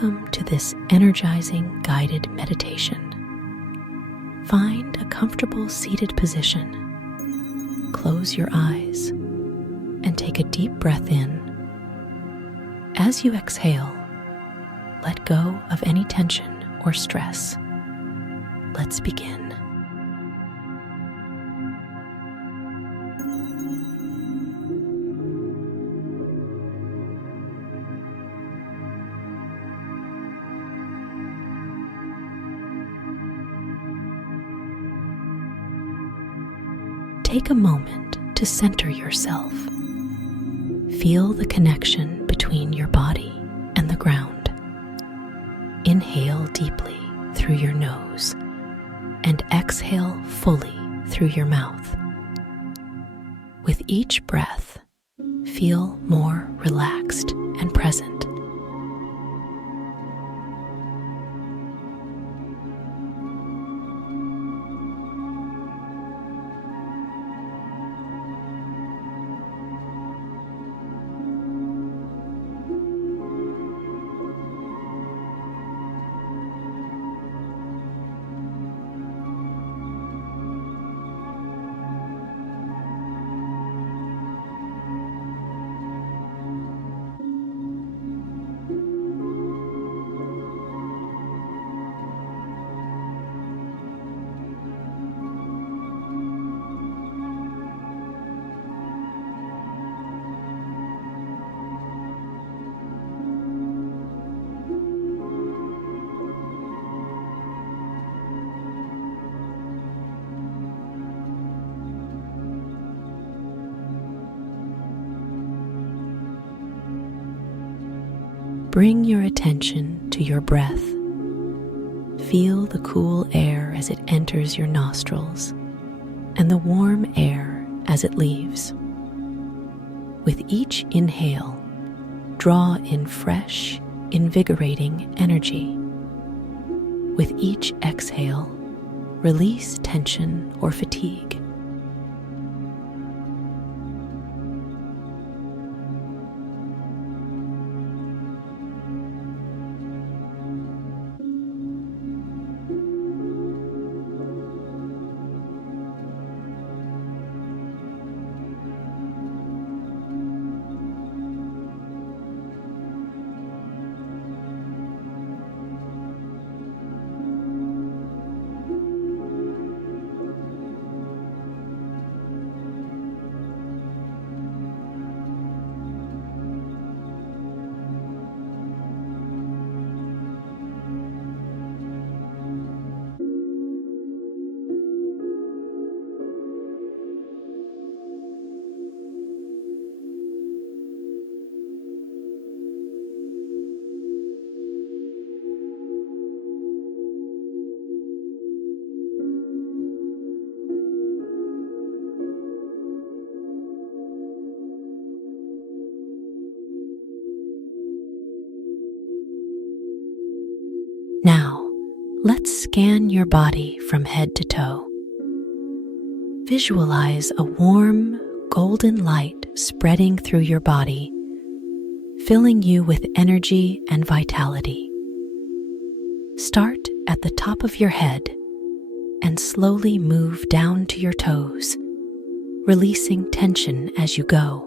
Welcome to this energizing guided meditation. Find a comfortable seated position. Close your eyes and take a deep breath in. As you exhale, let go of any tension or stress. Let's begin. Take a moment to center yourself. Feel the connection between your body and the ground. Inhale deeply through your nose and exhale fully through your mouth. With each breath, feel more relaxed and present. Bring your attention to your breath. Feel the cool air as it enters your nostrils and the warm air as it leaves. With each inhale, draw in fresh, invigorating energy. With each exhale, release tension or fatigue. Now, let's scan your body from head to toe. Visualize a warm, golden light spreading through your body, filling you with energy and vitality. Start at the top of your head and slowly move down to your toes, releasing tension as you go.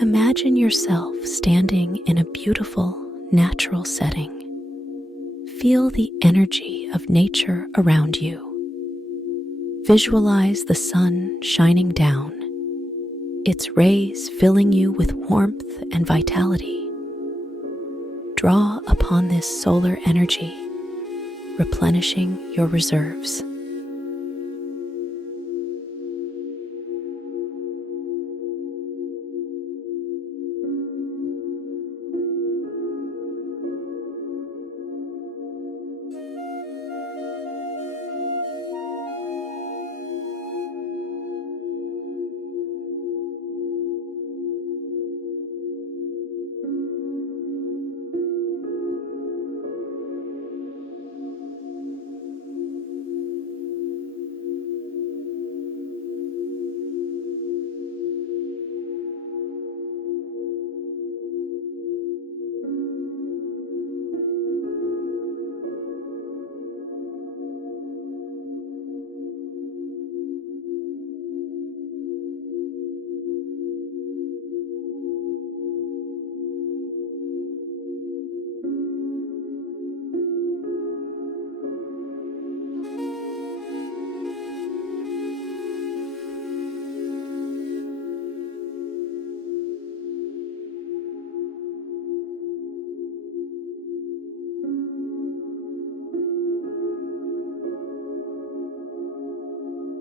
Imagine yourself standing in a beautiful natural setting, feel the energy of nature around you. Visualize the sun shining down, its rays filling you with warmth and vitality. Draw upon this solar energy, replenishing your reserves.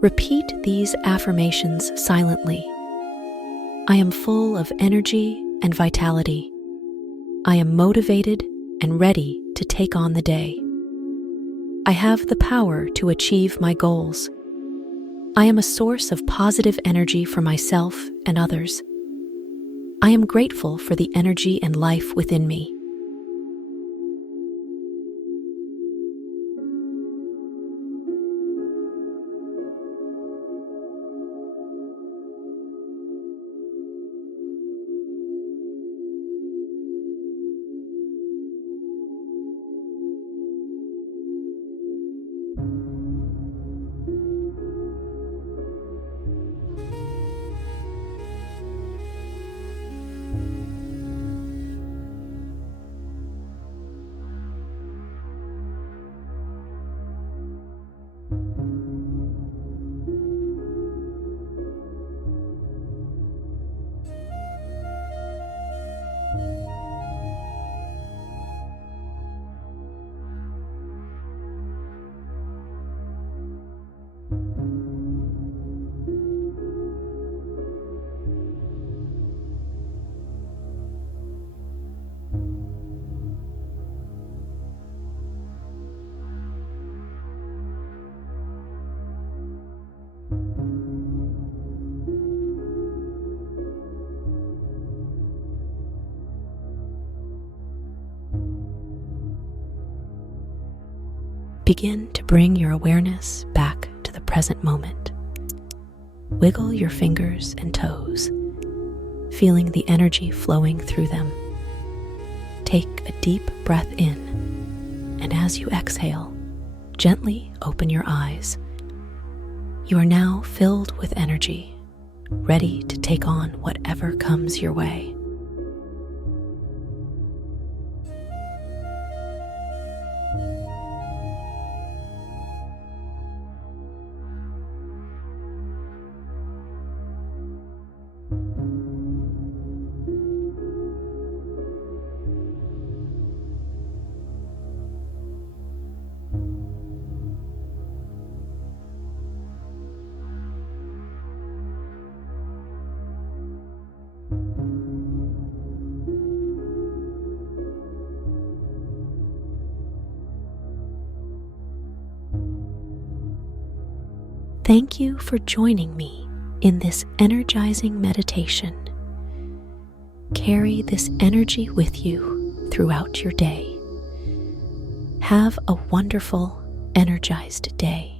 Repeat these affirmations silently. I am full of energy and vitality. I am motivated and ready to take on the day. I have the power to achieve my goals. I am a source of positive energy for myself and others. I am grateful for the energy and life within me. Begin to bring your awareness back to the present moment. Wiggle your fingers and toes, feeling the energy flowing through them. Take a deep breath in, and as you exhale, gently open your eyes. You are now filled with energy, ready to take on whatever comes your way. Thank you for joining me in this energizing meditation. Carry this energy with you throughout your day. Have a wonderful, energized day.